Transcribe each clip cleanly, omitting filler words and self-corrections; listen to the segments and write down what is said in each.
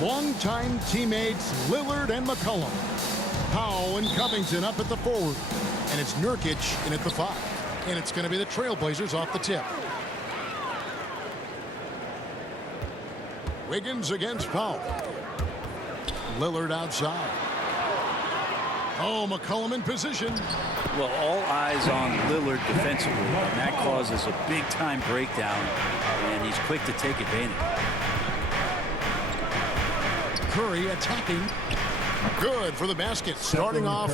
Longtime teammates Lillard and McCollum. Powell and Covington up at the forward. And it's Nurkic in at the 5. And it's going to be the Trailblazers off the tip. Wiggins against Powell. Lillard outside. Oh, McCollum in position. Well, all eyes on Lillard defensively, and that causes a big-time breakdown, and he's quick to take advantage. Curry attacking. Good for the basket. Starting off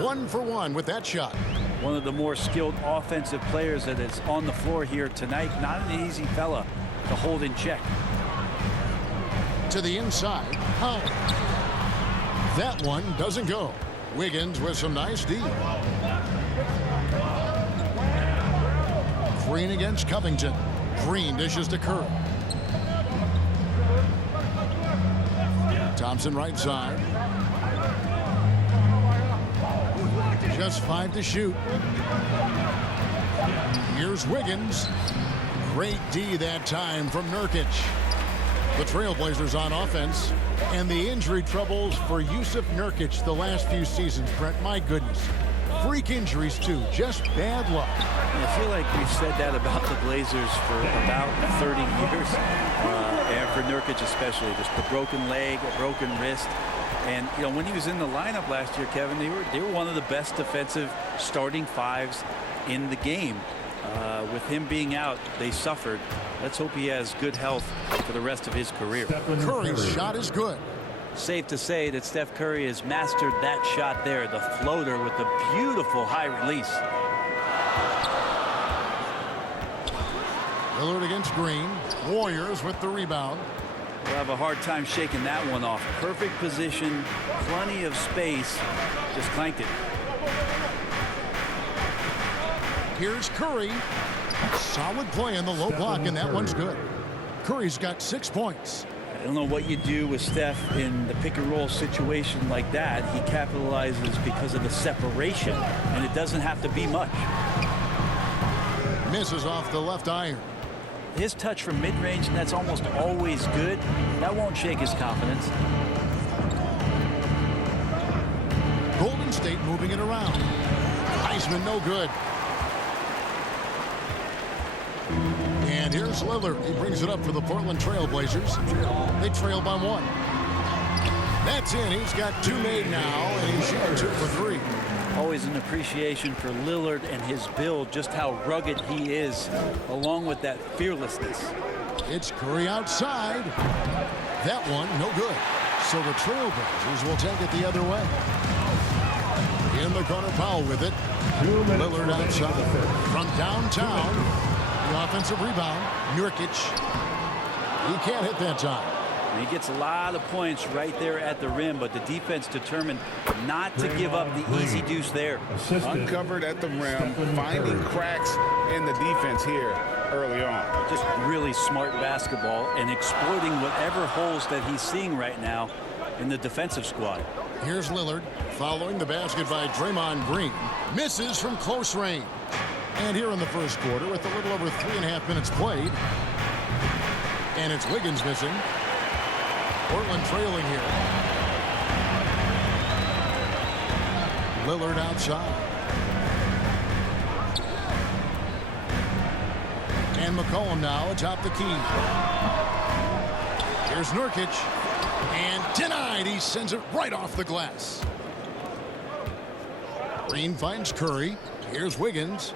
1 for 1 with that shot. One of the more skilled offensive players that is on the floor here tonight. Not an easy fella to hold in check. To the inside. Powell. That one doesn't go. Wiggins with some nice D. Green against Covington. Green dishes to Curry. Thompson right side. Just 5 to shoot. Here's Wiggins. Great D that time from Nurkic. The Trailblazers on offense. And the injury troubles for Yusuf Nurkic the last few seasons, Brent. My goodness. Freak injuries, too. Just bad luck. I feel like we've said that about the Blazers for about 30 years. And for Nurkic especially. Just a broken leg, a broken wrist. And, you know, when he was in the lineup last year, Kevin, they were one of the best defensive starting 5s in the game. With him being out, they suffered. Let's hope he has good health for the rest of his career. Curry's shot is good. Safe to say that Steph Curry has mastered that shot there, the floater with the beautiful high release. Lillard against Green. Warriors with the rebound. We'll have a hard time shaking that one off. Perfect position, plenty of space, just clanked it. Here's Curry. Solid play in the low block, and that one's good. Curry's got 6 points. I don't know what you do with Steph in the pick and roll situation like that. He capitalizes because of the separation, and it doesn't have to be much. Misses off the left iron. His touch from mid-range, and that's almost always good. That won't shake his confidence. Golden State moving it around. Heisman no good. And here's Lillard. He brings it up for the Portland Trailblazers. They trail by 1. That's in. He's got 2 made now, and he's shooting 2 for 3. Always an appreciation for Lillard and his build, just how rugged he is, along with that fearlessness. It's Curry outside. That one, no good. So the Trailblazers will take it the other way. In the corner, Powell with it. Lillard outside. From downtown. The offensive rebound, Nurkic. He can't hit that time. He gets a lot of points right there at the rim, but the defense determined not to give up the easy deuce there. Uncovered at the rim, finding cracks in the defense here early on. Just really smart basketball and exploiting whatever holes that he's seeing right now in the defensive squad. Here's Lillard following the basket by Draymond Green. Misses from close range. And here in the first quarter, with a little over 3.5 minutes played. And it's Wiggins missing. Portland trailing here. Lillard outside. And McCollum now atop the key. Here's Nurkic. And denied. He sends it right off the glass. Green finds Curry. Here's Wiggins.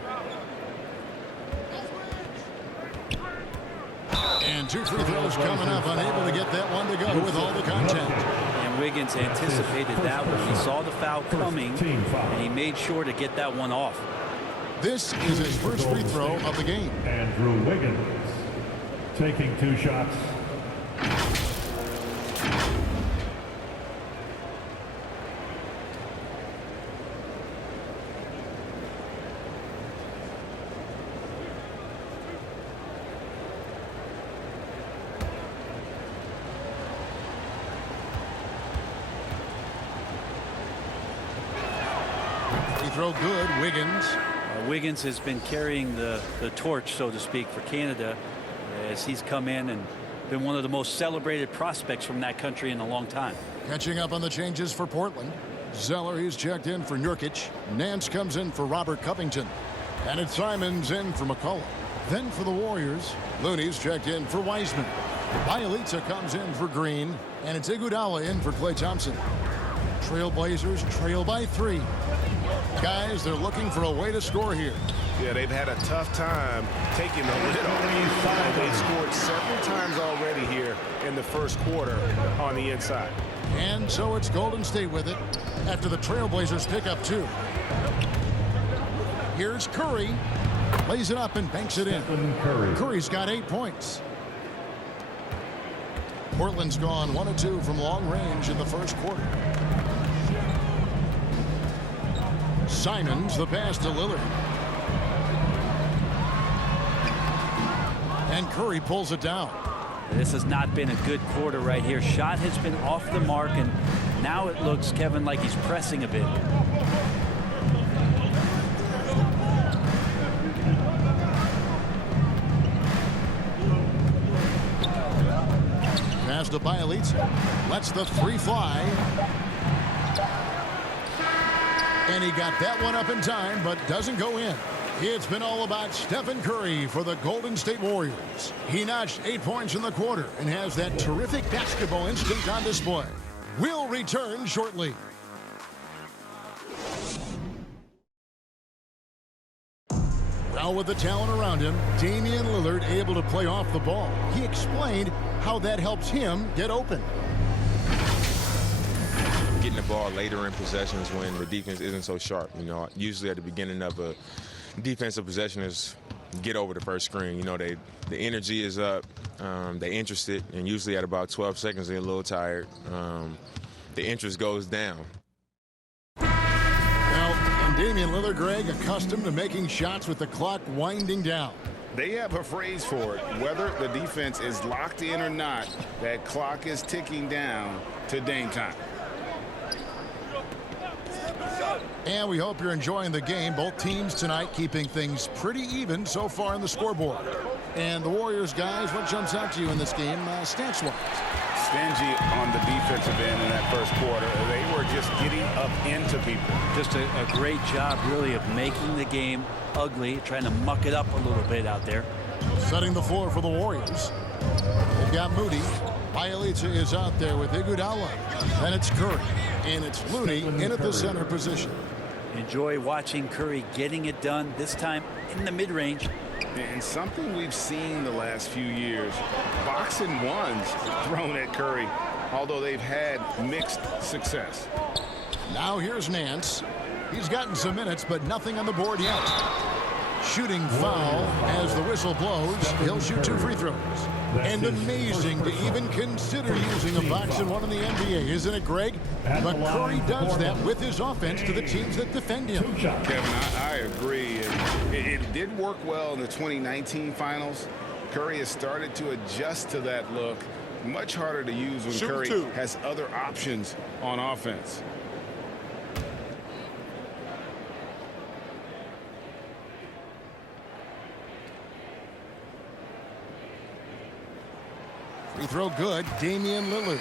And 2 free throws coming up, unable to get that one to go with all the contact. And Wiggins anticipated that when he saw the foul coming, and he made sure to get that one off. This is his first free throw of the game. Andrew Wiggins taking 2 shots. Throw good, Wiggins. Wiggins has been carrying the torch, so to speak, for Canada as he's come in and been one of the most celebrated prospects from that country in a long time. Catching up on the changes for Portland. Zeller, he's checked in for Nurkic. Nance comes in for Robert Covington. And it's Simons in for McCullough. Then for the Warriors, Looney's checked in for Wiseman. Bielitsa comes in for Green. And it's Iguodala in for Klay Thompson. Trailblazers trail by 3. Guys, they're looking for a way to score here. Yeah, they've had a tough time taking the lid off. They've scored several times already here in the first quarter on the inside. And so it's Golden State with it after the Trailblazers pick up 2. Here's Curry. Lays it up and banks it in. Curry's got 8 points. Portland's gone 1 of 2 from long range in the first quarter. Simons, the pass to Lillard. And Curry pulls it down. This has not been a good quarter right here. Shot has been off the mark, and now it looks, Kevin, like he's pressing a bit. Pass to Bielitsa. Lets the 3 fly. And he got that one up in time, but doesn't go in. It's been all about Stephen Curry for the Golden State Warriors. He notched 8 points in the quarter and has that terrific basketball instinct on display. We'll return shortly. Well, with the talent around him, Damian Lillard able to play off the ball. He explained how that helps him get open. Getting the ball later in possessions when the defense isn't so sharp. You know, usually at the beginning of a defensive possession is get over the first screen. You know, the energy is up, they're interested, and usually at about 12 seconds they're a little tired. The interest goes down. Well, and Damian Lillard, Greg, accustomed to making shots with the clock winding down. They have a phrase for it. Whether the defense is locked in or not, that clock is ticking down to Dame time. And we hope you're enjoying the game. Both teams tonight keeping things pretty even so far in the scoreboard. And the Warriors, guys, what jumps out to you in this game, stats-wise? Stingy on the defensive end in that first quarter. They were just getting up into people. Just a great job, really, of making the game ugly, trying to muck it up a little bit out there. Setting the floor for the Warriors. They've got Moody. Bielitsa is out there with Iguodala. Then it's Curry. And it's Looney in at the center position. Enjoy watching Curry getting it done, this time in the mid-range. And something we've seen the last few years, boxing ones thrown at Curry, although they've had mixed success. Now here's Nance. He's gotten some minutes, but nothing on the board yet. Shooting foul as the whistle blows. He'll shoot 2 free throws. And amazing to even consider using a boxing one in the NBA, isn't it, Greg? But Curry does that with his offense to the teams that defend him. Kevin, I agree. It did work well in the 2019 finals. Curry has started to adjust to that look. Much harder to use when Curry has other options on offense. Free throw good, Damian Lillard.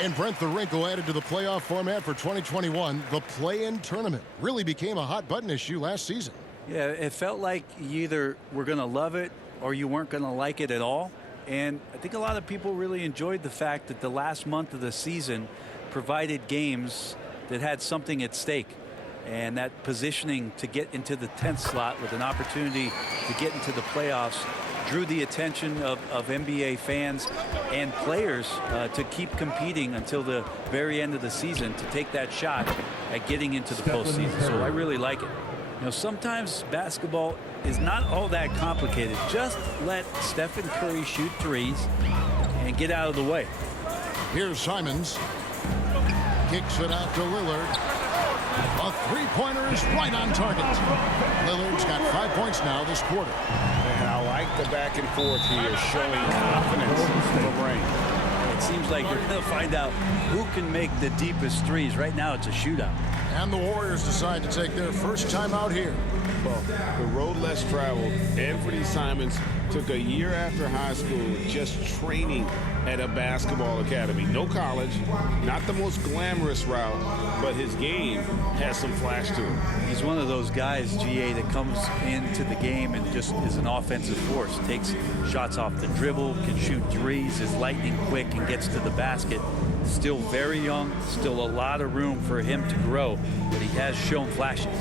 And Brent, the wrinkle added to the playoff format for 2021, the play-in tournament. Really became a hot button issue last season. Yeah, it felt like you either were going to love it or you weren't going to like it at all. And I think a lot of people really enjoyed the fact that the last month of the season provided games that had something at stake. And that positioning to get into the 10th slot with an opportunity to get into the playoffs drew the attention of NBA fans and players to keep competing until the very end of the season to take that shot at getting into the postseason. So I really like it. You know, sometimes basketball is not all that complicated. Just let Stephen Curry shoot threes and get out of the way. Here's Simons. Kicks it out to Lillard. A three-pointer is right on target. Lillard's got 5 points now this quarter. And I like the back and forth here, showing confidence from Rain. It seems like you're going to find out who can make the deepest threes. Right now, it's a shootout. And the Warriors decide to take their first time out here. Well, the road less traveled. Anthony Simons took a year after high school just training at a basketball academy. No college, not the most glamorous route, but his game has some flash to it. He's one of those guys, GA, that comes into the game and just is an offensive force. Takes shots off the dribble, can shoot threes, is lightning quick, and gets to the basket. Still very young, still a lot of room for him to grow, but he has shown flashes.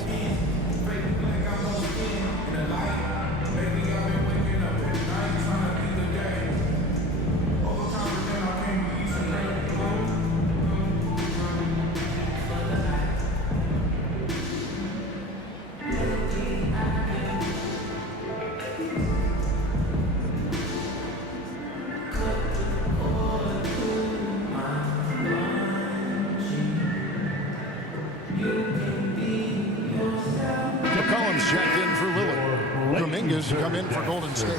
McCollum's checked in for Lillard. Dominguez to come in for Golden State.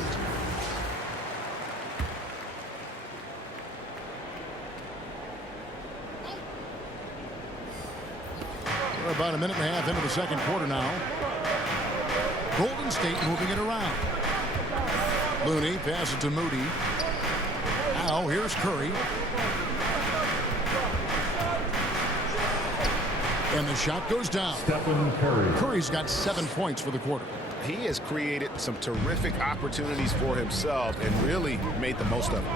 We're about a minute and a half into the second quarter now. Golden State moving it around. Looney passes it to Moody. Now here's Curry. And the shot goes down. Stephen Curry. Curry's got 7 points for the quarter. He has created some terrific opportunities for himself and really made the most of it.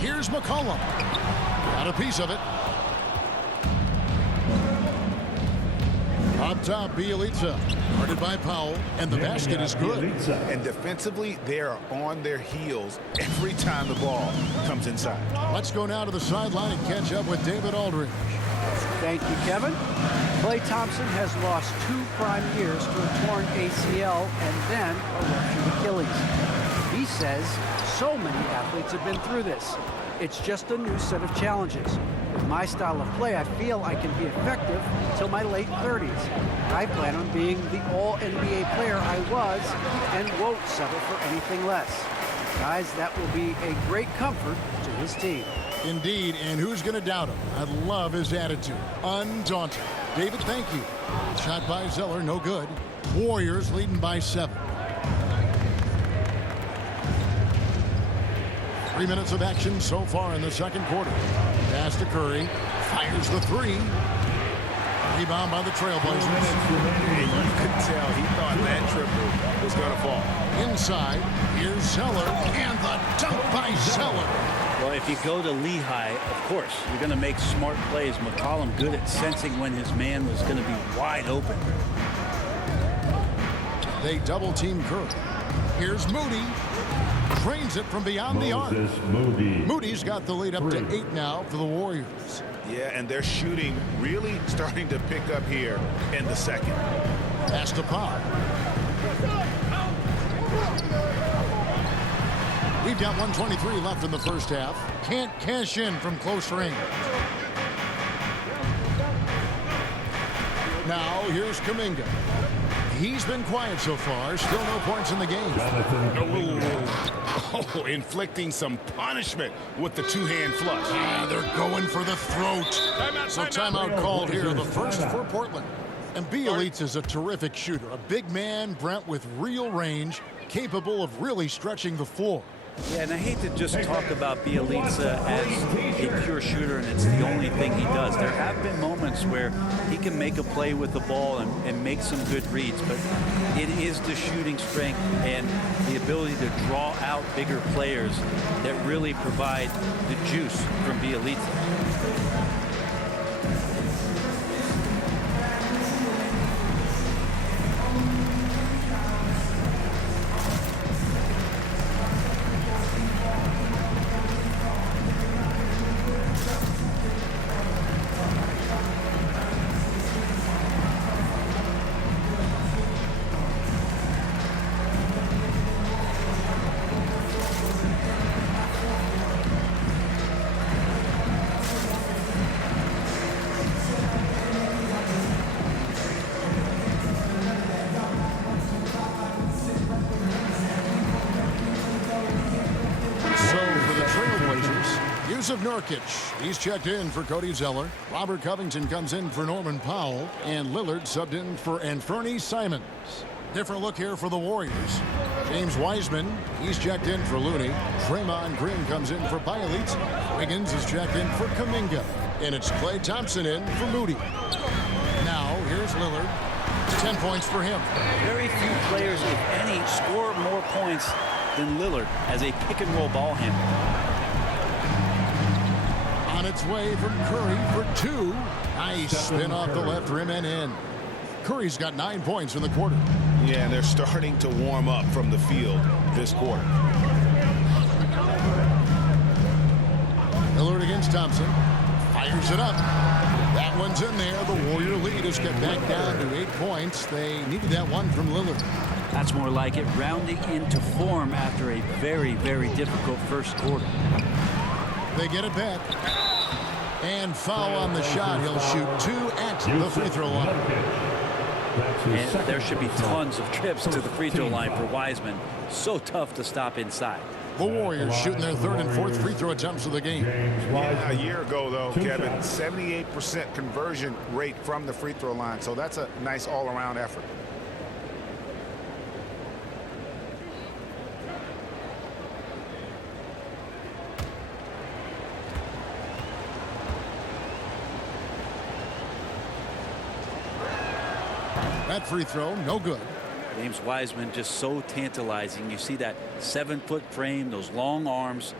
Here's McCollum. Got a piece of it. Up top, Bielitsa. Guarded by Powell. And the basket is good. And defensively, they are on their heels every time the ball comes inside. Let's go now to the sideline and catch up with David Aldridge. Thank you, Kevin. Klay Thompson has lost 2 prime years to a torn ACL and then a ruptured Achilles. He says so many athletes have been through this. It's just a new set of challenges. With my style of play, I feel I can be effective until my late 30s. I plan on being the all-NBA player I was and won't settle for anything less. Guys, that will be a great comfort to his team. Indeed, and who's going to doubt him? I love his attitude. Undaunted. David, thank you. Shot by Zeller, no good. Warriors leading by 7. 3 minutes of action so far in the second quarter. Pass to Curry. Fires the 3. Rebound by the Trailblazers. And you could tell he thought that triple was going to fall. Inside, here's Zeller, and the dunk by Zeller. Well, if you go to Lehigh, of course, you're going to make smart plays. McCollum good at sensing when his man was going to be wide open. They double-team Curry. Here's Moody. Drains it from beyond the arc. Moody's got the lead up to 8 now for the Warriors. Yeah, and their shooting really starting to pick up here in the second. Pass to Pop. We've got 1:23 left in the first half. Can't cash in from close range. Now here's Kuminga. He's been quiet so far. Still no points in the game. Oh, inflicting some punishment with the two-hand flush. They're going for the throat. So timeout called here. The first for Portland. And Bielitsa is a terrific shooter. A big man, Brent, with real range, capable of really stretching the floor. Yeah, and I hate to just talk about Bielitsa as a pure shooter and it's the only thing he does. There have been moments where he can make a play with the ball and make some good reads, but it is the shooting strength and the ability to draw out bigger players that really provide the juice from Bielitsa. Yusuf Nurkic, he's checked in for Cody Zeller. Robert Covington comes in for Norman Powell. And Lillard subbed in for Anthony Simons. Different look here for the Warriors. James Wiseman, he's checked in for Looney. Draymond Green comes in for Bielitz. Wiggins is checked in for Kuminga. And it's Klay Thompson in for Moody. Now, here's Lillard. 10 points for him. Very few players, if any, score more points than Lillard as a pick-and-roll ball handler. On its way from Curry for 2. Nice spin off the left rim and in. Curry's got 9 points in the quarter. Yeah, and they're starting to warm up from the field this quarter. Lillard against Thompson. Fires it up. That one's in there. The Warrior lead is kept back down to 8 points. They needed that one from Lillard. That's more like it, rounding into form after a very, very difficult first quarter. They get it back. And foul on the shot. He'll shoot 2 at the free throw line. And there should be tons of trips to the free throw line for Wiseman. So tough to stop inside. The Warriors shooting their 3rd and 4th free throw attempts of the game. Yeah, a year ago, though, Kevin, 78% conversion rate from the free throw line. So that's a nice all-around effort. That free throw, no good. James Wiseman just so tantalizing. You see that 7-foot frame, those long arms,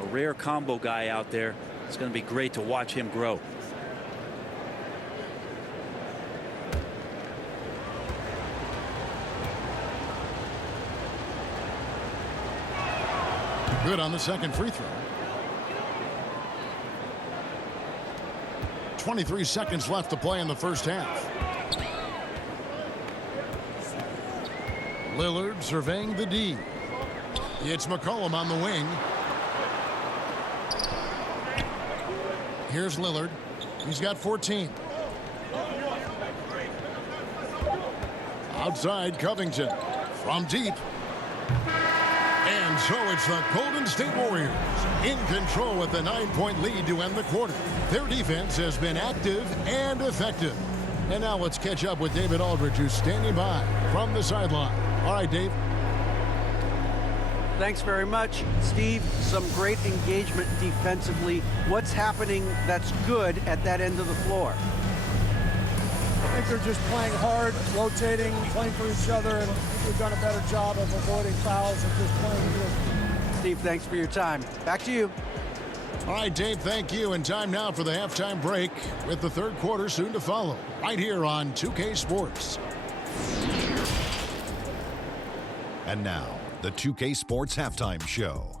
a rare combo guy out there. It's going to be great to watch him grow. Good on the second free throw. 23 seconds left to play in the first half. Lillard surveying the D. It's McCollum on the wing. Here's Lillard. He's got 14. Outside Covington. From deep. And so it's the Golden State Warriors in control with a 9-point lead to end the quarter. Their defense has been active and effective. And now let's catch up with David Aldridge, who's standing by from the sideline. All right, Dave. Thanks very much, Steve. Some great engagement defensively. What's happening that's good at that end of the floor? I think they're just playing hard, rotating, playing for each other, and we've done a better job of avoiding fouls and just playing good. Steve, thanks for your time. Back to you. All right, Dave, thank you. And time now for the halftime break with the third quarter soon to follow right here on 2K Sports. And now, the 2K Sports Halftime Show.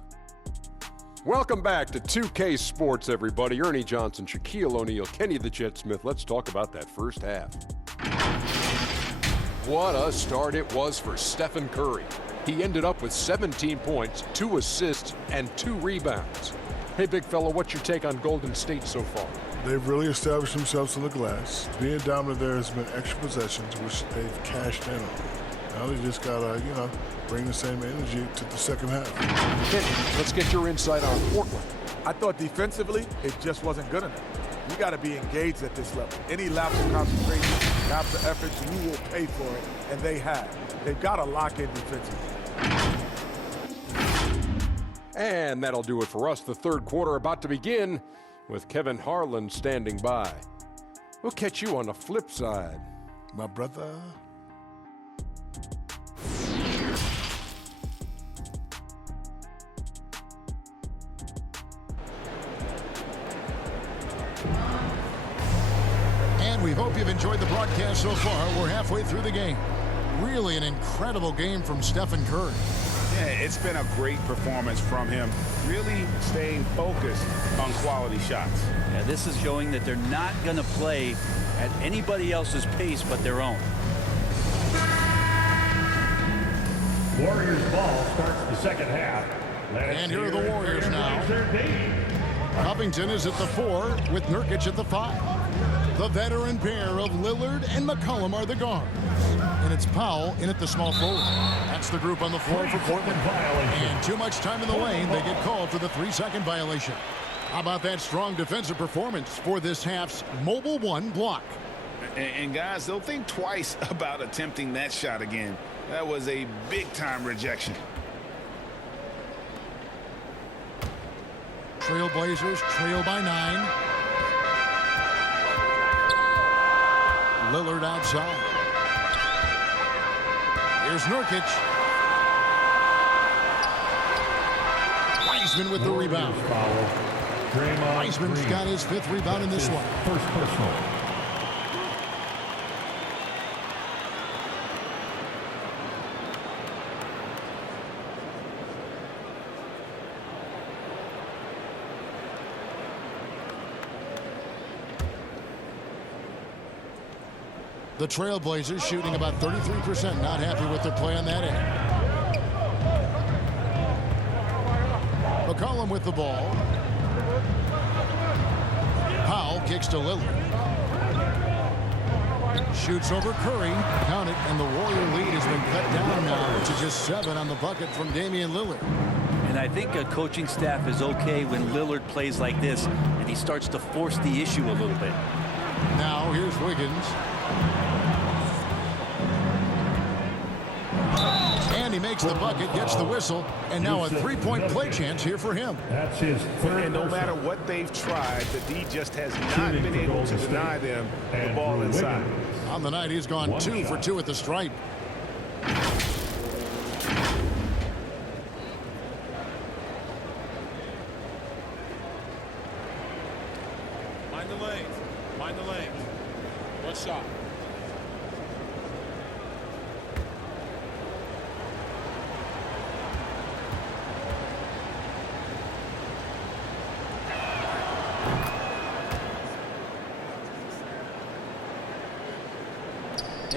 Welcome back to 2K Sports, everybody. Ernie Johnson, Shaquille O'Neal, Kenny the Jet Smith. Let's talk about that first half. What a start it was for Stephen Curry. He ended up with 17 points, 2 assists, and 2 rebounds. Hey, big fella, what's your take on Golden State so far? They've really established themselves on the glass. Being dominant there has been extra possessions, which they've cashed in on. Now they just got to, bring the same energy to the second half. Kenny, let's get your insight on Portland. I thought defensively, it just wasn't good enough. You got to be engaged at this level. Any lapse of concentration, lapse of effort, you will pay for it, and they have. They've got to lock in defensively. And that'll do it for us. The third quarter about to begin with Kevin Harlan standing by. We'll catch you on the flip side. My brother. And we hope you've enjoyed the broadcast so far. We're halfway through the game. Really an incredible game from Stephen Curry. Yeah, it's been a great performance from him, really staying focused on quality shots. Yeah, this is showing that they're not going to play at anybody else's pace but their own. Warriors ball starts the second half. And here are the Warriors now. Covington is at the 4 with Nurkic at the 5. The veteran pair of Lillard and McCollum are the guards. And it's Powell in at the small forward. That's the group on the floor for Portland. And too much time in the lane. They get called for the 3-second violation. How about that strong defensive performance for this half's Mobile One block? And guys, they'll think twice about attempting that shot again. That was a big-time rejection. Trailblazers trail by 9. Lillard outside. Here's Nurkic. Wiseman with the rebound. Wiseman's got his 5th rebound in this one. First personal. The Trailblazers shooting about 33%, not happy with their play on that end. McCollum with the ball. Powell kicks to Lillard. Shoots over Curry. Count it, and the Warrior lead has been cut down now to just 7 on the bucket from Damian Lillard. And I think a coaching staff is okay when Lillard plays like this and he starts to force the issue a little bit. Now here's Wiggins. And he makes the bucket, gets the whistle, and now a 3-point play chance here for him. That's his 3rd. And no matter what they've tried, the D just has not been able to deny them the ball inside. On the night, he's gone 2 for 2 at the stripe. Mind the lane. Mind the lane. One shot.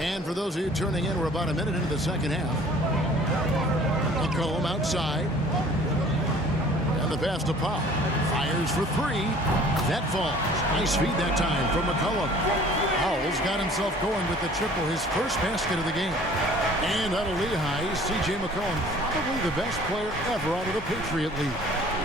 And for those of you turning in, we're about a minute into the second half. McCollum outside. And the pass to Powell. Fires for 3. That falls. Nice feed that time from McCollum. Powell's got himself going with the triple, his first basket of the game. And out of Lehigh, C.J. McCollum, probably the best player ever out of the Patriot League.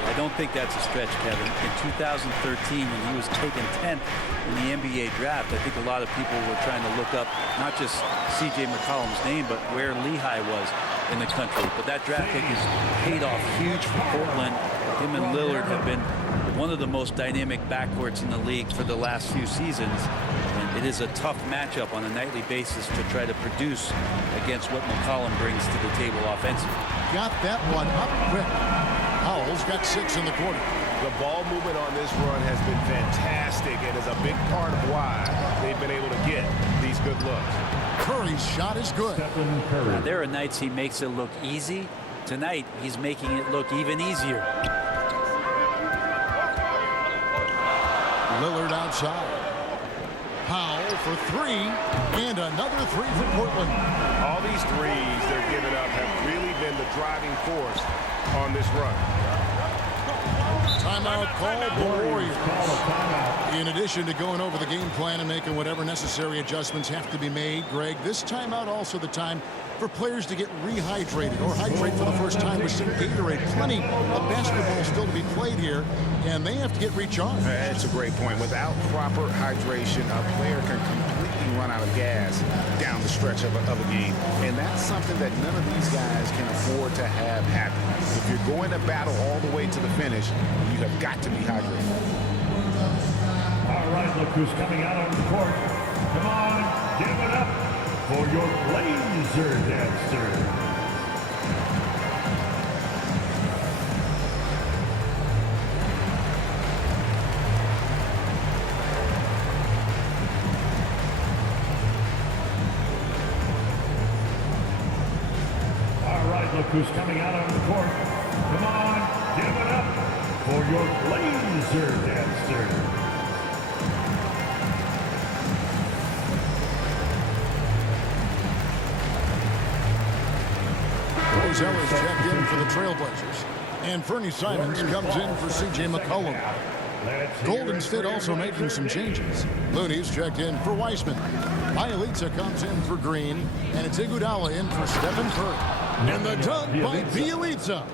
I don't think that's a stretch, Kevin. In 2013, when he was taken 10th in the NBA draft, I think a lot of people were trying to look up not just C.J. McCollum's name, but where Lehigh was in the country. But that draft pick has paid off huge for Portland. Him and Lillard have been one of the most dynamic backcourts in the league for the last few seasons. And it is a tough matchup on a nightly basis to try to produce against what McCollum brings to the table offensively. Got that one up quick. Powell's got 6 in the quarter. The ball movement on this run has been fantastic and is a big part of why they've been able to get these good looks. Curry's shot is good. Now, there are nights he makes it look easy. Tonight, he's making it look even easier. Lillard outside. Powell for 3, and another 3 for Portland. All these threes they're giving up have really been the driving force on this run. Timeout called the Warriors. In addition to going over the game plan and making whatever necessary adjustments have to be made, Greg, this timeout also the time for players to get rehydrated or hydrate for the first time with some Gatorade. Plenty of basketball still to be played here, and they have to get recharged. That's a great point. Without proper hydration, a player can completely run out of gas down the stretch of a game, and that's something that none of these guys can afford to have happen. If you're going to battle all the way to the finish, you have got to be hydrated. All right, look who's coming out on the court. Come on, give it up for your Blazer dancer. All right, look who's coming out on the court. Come on, give it up for your Blazer dancer. Zeller's checked in for the Trailblazers. And Fernie Simons comes in for C.J. McCollum. Golden State also making some changes. Looney's checked in for Wiseman. Bielitsa comes in for Green. And it's Iguodala in for Stephen Curry. And the dunk by Bielitsa.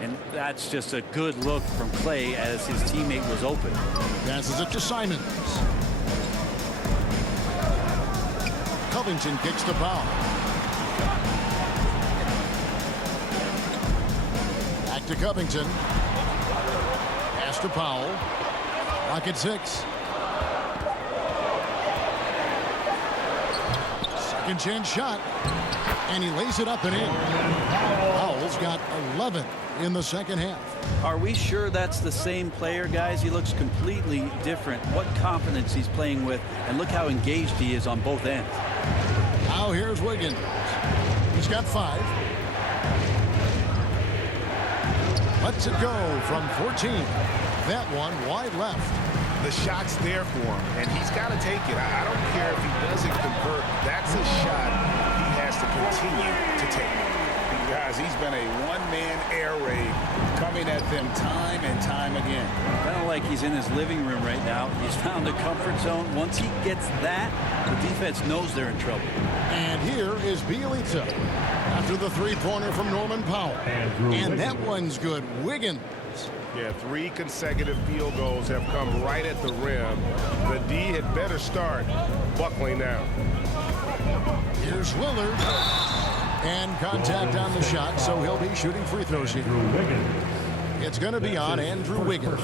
And that's just a good look from Clay as his teammate was open. Passes it to Simons. Covington kicks to Powell. Back to Covington. Pass to Powell. Rocket 6. Second chance shot. And he lays it up and in. Powell's got 11 in the second half. Are we sure that's the same player, guys? He looks completely different. What confidence he's playing with, and look how engaged he is on both ends. Now here's Wiggins. He's got 5. Lets it go from 14. That one wide left. The shot's there for him, and he's got to take it. I don't care if he doesn't convert. That's a shot he has to continue to take. Guys, he's been a one-man air raid coming at them time and time again. Kind of like he's in his living room right now. He's found a comfort zone. Once he gets that, the defense knows they're in trouble. And here is Bielitsa after the three-pointer from Norman Powell. And that one's good. Wiggins. Yeah, 3 consecutive field goals have come right at the rim. The D had better start buckling down. Here's Lillard. And contact on the shot, so he'll be shooting free throws here. It's going to be on Andrew Wiggins.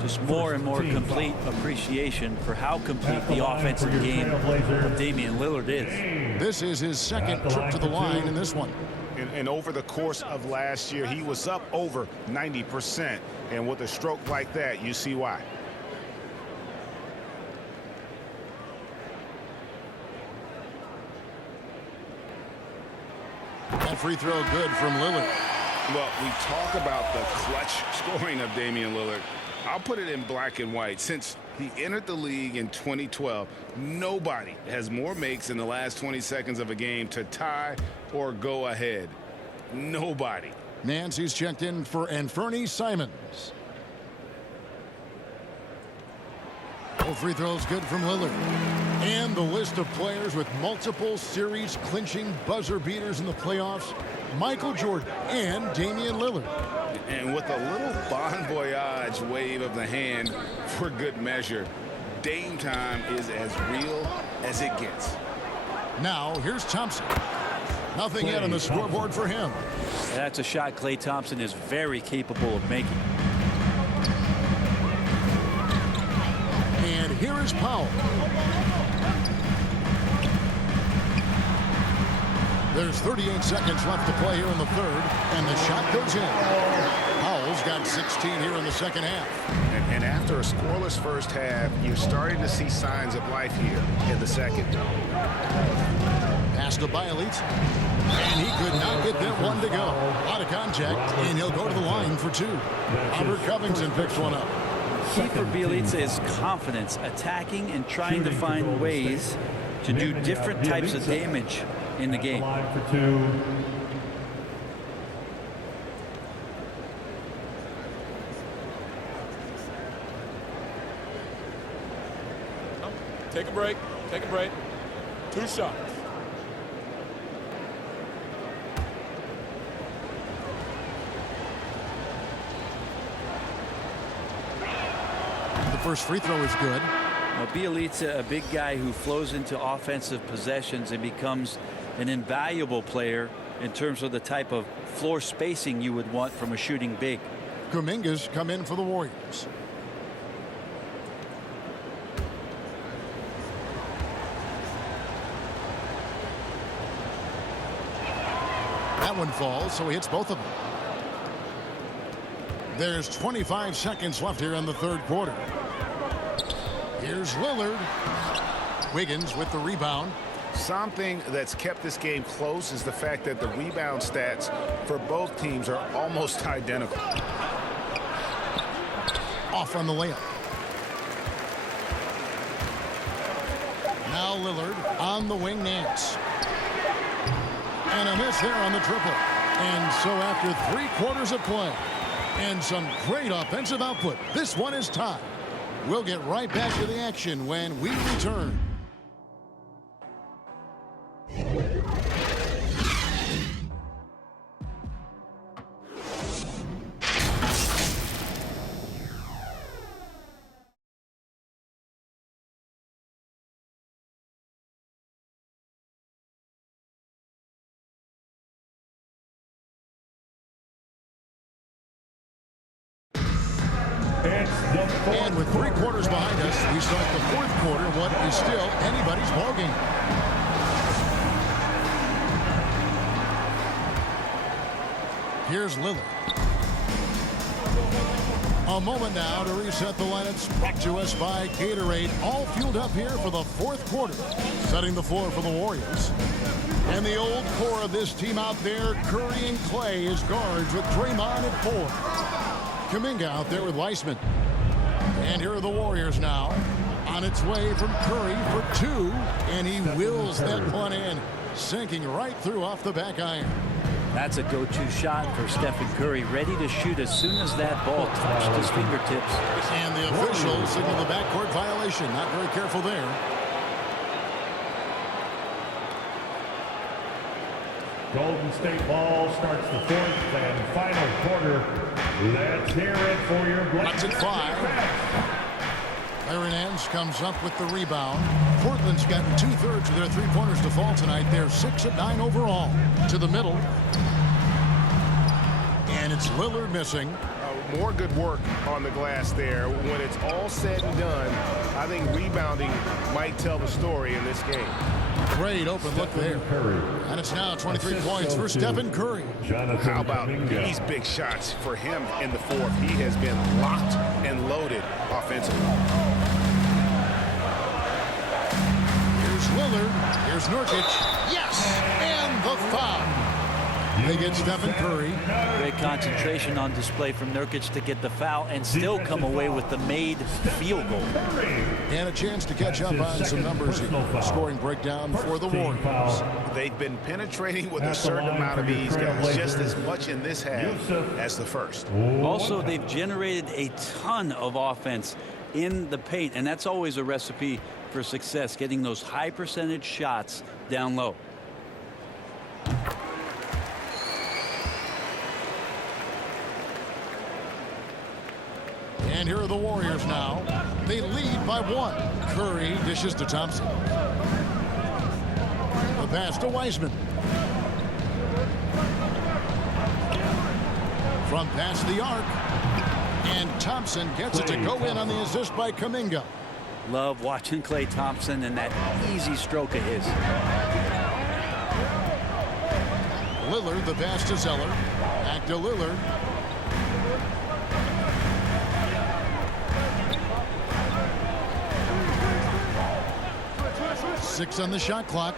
Just more and more complete appreciation for how complete the offensive game of Damian Lillard is. This is his second trip to the line in this one. And over the course of last year, he was up over 90%. And with a stroke like that, you see why. That free throw good from Lillard. Well, we talk about the clutch scoring of Damian Lillard. I'll put it in black and white. Since he entered the league in 2012, nobody has more makes in the last 20 seconds of a game to tie or go ahead. Nobody. Nancy's checked in for Anfernee Simons. All free throws good from Lillard. And the list of players with multiple series clinching buzzer beaters in the playoffs: Michael Jordan and Damian Lillard. And with a little bon voyage wave of the hand for good measure, Dame time is as real as it gets. Now here's Thompson. Nothing yet on the scoreboard for him. That's a shot Klay Thompson is very capable of making. And here is Powell. There's 38 seconds left to play here in the third, and the shot goes in. Powell's got 16 here in the second half. And after a scoreless first half, you're starting to see signs of life here in the second. Pass to Bielitsa. And he could not get that one to go. Out of contact, and he'll go to the line for 2. Robert Covington picks one up. Key for Bielitsa is confidence, attacking and trying to find ways to do different types of damage in the game. Take a break. Take a break. 2 shots. The first free throw is good. Well, Bielitsa, a big guy who flows into offensive possessions and becomes an invaluable player in terms of the type of floor spacing you would want from a shooting big. Kuminga's come in for the Warriors. That one falls, so he hits both of them. There's 25 seconds left here in the third quarter. Here's Lillard. Wiggins with the rebound. Something that's kept this game close is the fact that the rebound stats for both teams are almost identical. Off on the layup. Now Lillard on the wing, Nance. And a miss there on the triple. And so after 3 quarters of play and some great offensive output, this one is tied. We'll get right back to the action when we return. quarters behind us. We start the fourth quarter, what is still anybody's ballgame. Here's Lillard. A moment now to reset the lineups, brought to us by Gatorade. All fueled up here for the fourth quarter. Setting the floor for the Warriors. And the old core of this team out there, Curry and Clay as guards with Draymond at 4. Kuminga out there with Weissman. And here are the Warriors now. On its way from Curry for 2. And he wills that one in, sinking right through off the back iron. That's a go-to shot for Stephen Curry, ready to shoot as soon as that ball touched his fingertips. And the officials signal the backcourt violation. Not very careful there. Golden State ball starts the fourth and final quarter. Let's hear it for your Blazers. That's at 5. Larry Nance comes up with the rebound. Portland's gotten 2/3 of their three-pointers to fall tonight. They're 6 of 9 overall. To the middle. And it's Lillard missing. More good work on the glass there. When it's all said and done, I think rebounding might tell the story in this game. Great open look there. And it's now 23 points for Stephen Curry. How about these big shots for him in the fourth? He has been locked and loaded offensively. Here's Lillard. Here's Nurkic. Yes! And the foul. They get Stephen Curry. Great concentration on display from Nurkic to get the foul and still come away with the made field goal. And a chance to catch up on some numbers here. Scoring breakdown for the Warriors. They've been penetrating with a certain amount of ease, guys. Just as much in this half as the first. Also, they've generated a ton of offense in the paint, and that's always a recipe for success, getting those high percentage shots down low. And here are the Warriors now. They lead by 1. Curry dishes to Thompson. The pass to Weissman. From past the arc. And Thompson gets it to go in on the assist by Kuminga. Love watching Klay Thompson and that easy stroke of his. Lillard, the pass to Zeller. Back to Lillard. Six on the shot clock.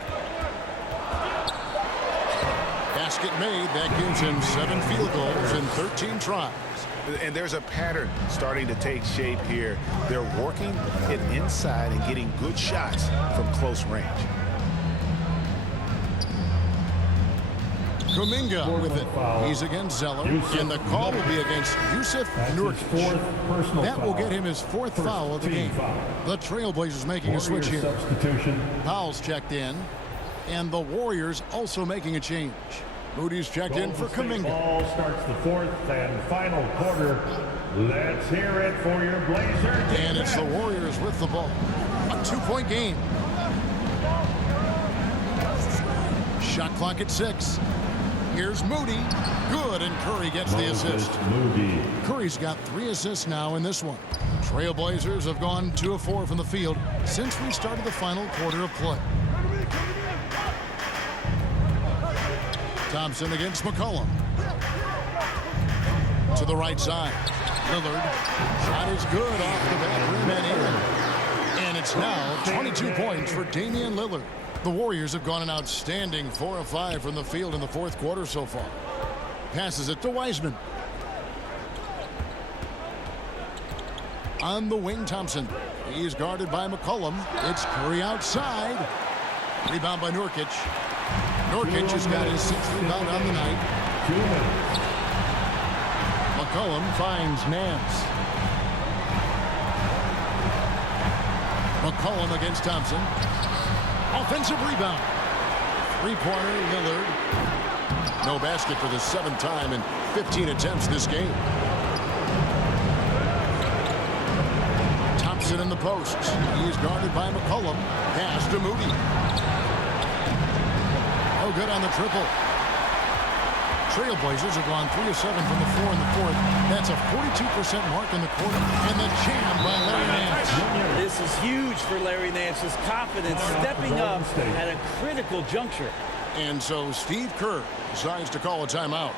Basket made. That gives him 7 field goals in 13 tries. And there's a pattern starting to take shape here. They're working it inside and getting good shots from close range. Kuminga with it. He's against Zeller. And the call will be against Jusuf Nurkic. That will get him his 4th foul of the game. The Trailblazers making a switch here. Powell's checked in. And the Warriors also making a change. Moody's checked in for Kuminga. Ball starts the fourth and final quarter. Let's hear it for your Blazers. And it's the Warriors with the ball. A 2-point game. Shot clock at 6. Here's Moody. Good, and Curry gets the assist. Curry's got 3 assists now in this one. Trailblazers have gone 2 of 4 from the field since we started the final quarter of play. Thompson against McCollum. To the right side. Lillard. Shot is good off the back rim and in. And it's now 22 points for Damian Lillard. The Warriors have gone an outstanding 4 of 5 from the field in the fourth quarter so far. Passes it to Weissman. On the wing, Thompson. He's guarded by McCollum. It's Curry outside. Rebound by Nurkic. Nurkic has got his 6th rebound on the night. McCollum finds Nance. McCollum against Thompson. Offensive rebound. 3-pointer, Lillard. No basket for the 7th time in 15 attempts this game. Thompson in the posts. He is guarded by McCollum. Pass to Moody. Oh, good on the triple. Trailblazers have gone 3 of 7 from the floor in the fourth. That's a 42% mark in the quarter. And the jam by Larry Nance. This is huge for Larry Nance's confidence, stepping up at a critical juncture. And so Steve Kerr decides to call a timeout.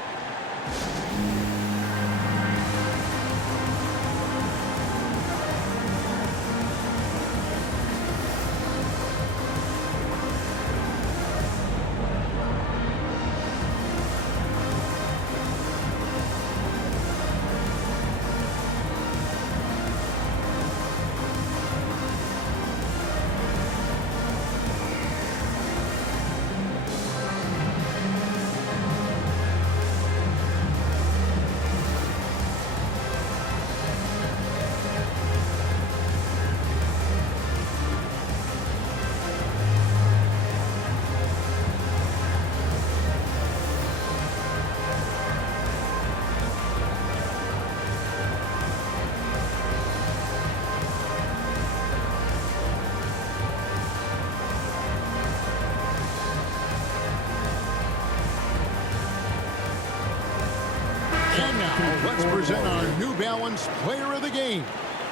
And now, let's present our New Balance Player of the Game,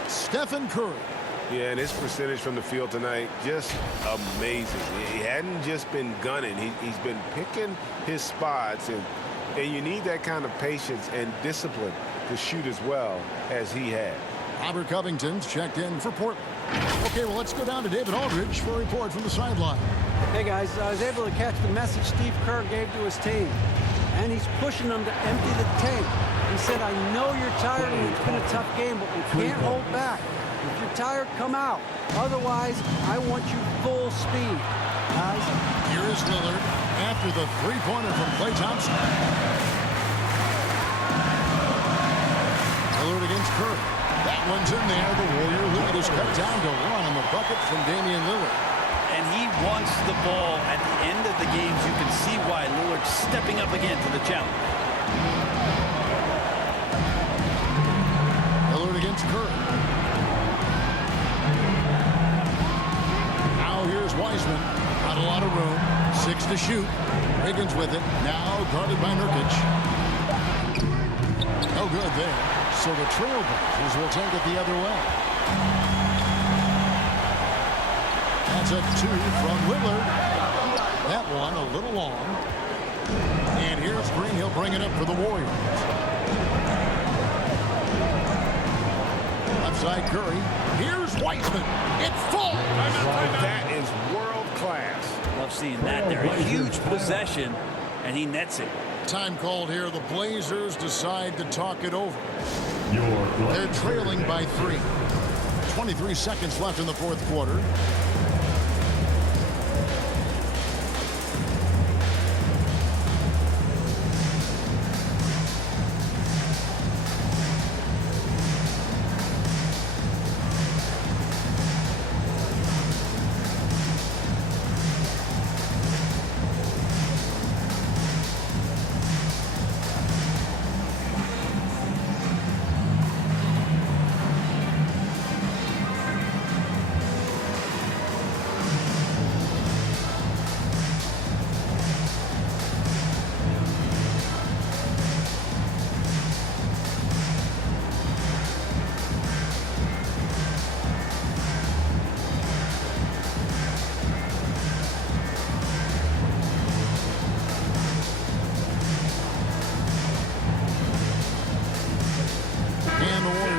Stephen Curry. Yeah, and his percentage from the field tonight, just amazing. He hadn't just been gunning. He's been picking his spots, and you need that kind of patience and discipline to shoot as well as he had. Robert Covington's checked in for Portland. Okay, well, let's go down to David Aldridge for a report from the sideline. Hey, guys, I was able to catch the message Steve Kerr gave to his team, and he's pushing them to empty the tank. He said, I know you're tired and it's been a tough game, but we can't hold back. If you're tired, come out. Otherwise, I want you full speed. Guys. Here is Lillard after the three-pointer from Klay Thompson. Lillard against Curry. That one's in there. The Warrior lead is cut down to 1 on the bucket from Damian Lillard. And he wants the ball at the end of the games. You can see why Lillard's stepping up again to the challenge. Lillard against Curry. Now here's Wiseman. Not a lot of room. 6 to shoot. Wiggins with it. Now guarded by Nurkic. No good there. So the Trailblazers will take it the other way. That's a 2 from Lillard. That one a little long. And here's Green. He'll bring it up for the Warriors. Left side Curry. Here's Wiseman. It's full. That is world class. Love seeing that there. A huge possession, and he nets it. Time called here. The Blazers decide to talk it over. They're trailing by 3. 23 seconds left in the fourth quarter.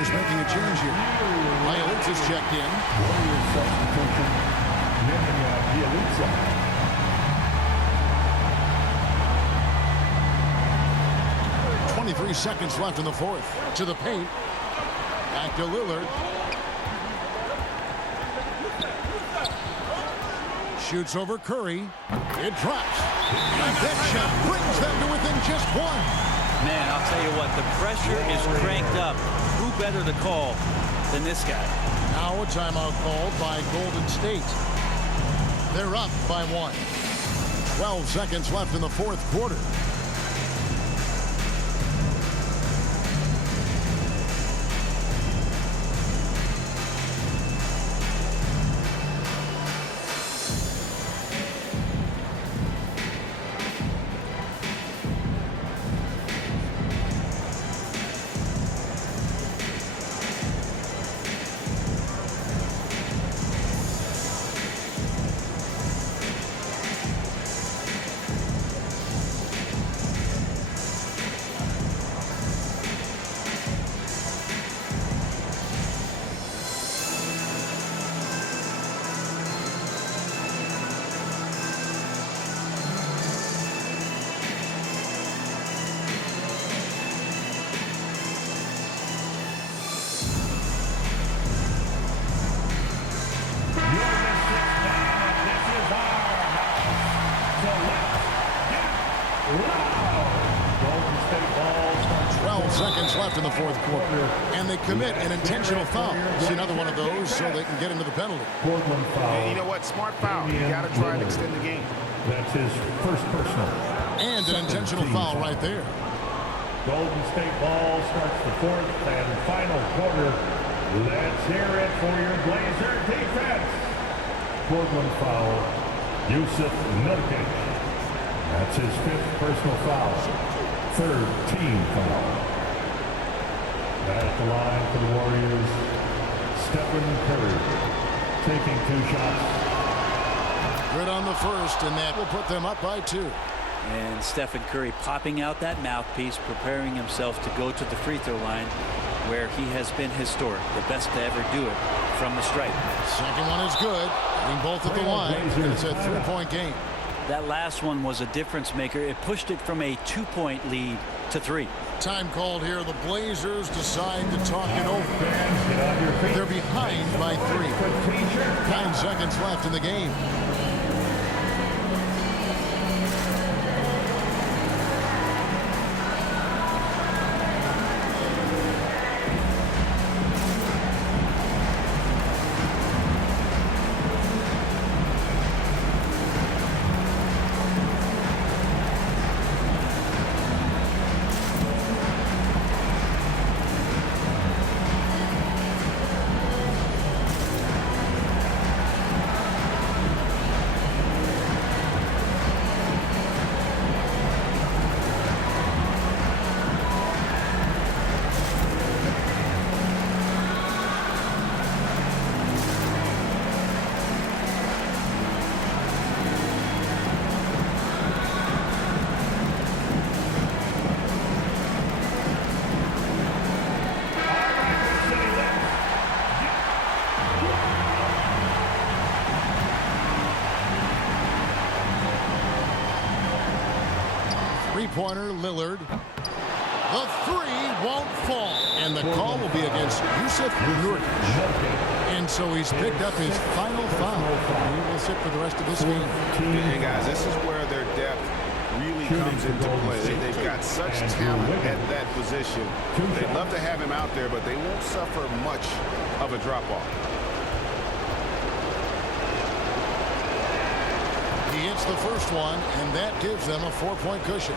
Making a change here. Bielitsa's checked in. Warriors substitution, Damian Lillard. 23 seconds left in the fourth. To the paint. Back to Lillard. Shoots over Curry. It drops. And that shot brings them to within just 1. Man, I'll tell you what, the pressure is cranked up. Who better to call than this guy? Now a timeout called by Golden State. They're up by 1. 12 seconds left in the fourth quarter. 12 seconds left in the fourth quarter. And they commit an intentional foul. It's another one of those so they can get into the penalty. Portland foul. And you know what? Smart foul. You got to try and extend the game. That's his first personal. And an intentional foul right there. Golden State ball starts the fourth and final quarter. Let's hear it for your Blazer defense. Portland foul, Yusuf Nurkic. That's his fifth personal foul. Third team foul. At the line for the Warriors, Stephen Curry taking 2 shots. Good on the first, and that will put them up by 2. And Stephen Curry popping out that mouthpiece, preparing himself to go to the free throw line, where he has been historic, the best to ever do it from the stripe. Second one is good. Getting both at the line, and it's a 3-point game. That last one was a difference maker. It pushed it from a 2-point lead to 3. Time called here. The Blazers decide to talk it over. They're behind by 3. 9 seconds left in the game. Three-pointer, Lillard. The 3 won't fall. And the call will be against Yusuf Nurkic. And so he's picked up his final foul. He will sit for the rest of this game. And guys, this is where their depth really comes into play. They've got such talent at that position. They'd love to have him out there, but they won't suffer much of a drop-off. He hits the first one, and that gives them a 4-point cushion.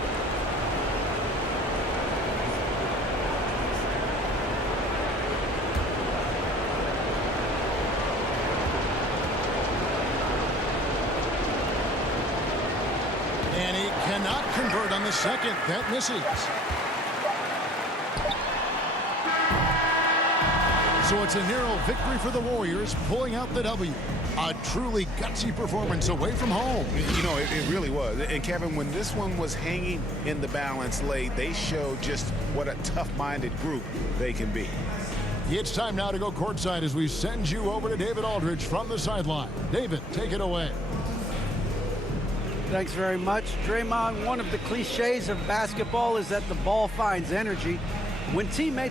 And he cannot convert on the second. That misses. So it's a narrow victory for the Warriors, pulling out the W. A truly gutsy performance away from home. You know, it really was. And Kevin, when this one was hanging in the balance late, they showed just what a tough-minded group they can be. It's time now to go courtside as we send you over to David Aldridge from the sideline. David, take it away. Thanks very much. Draymond, one of the cliches of basketball is that the ball finds energy. When teammates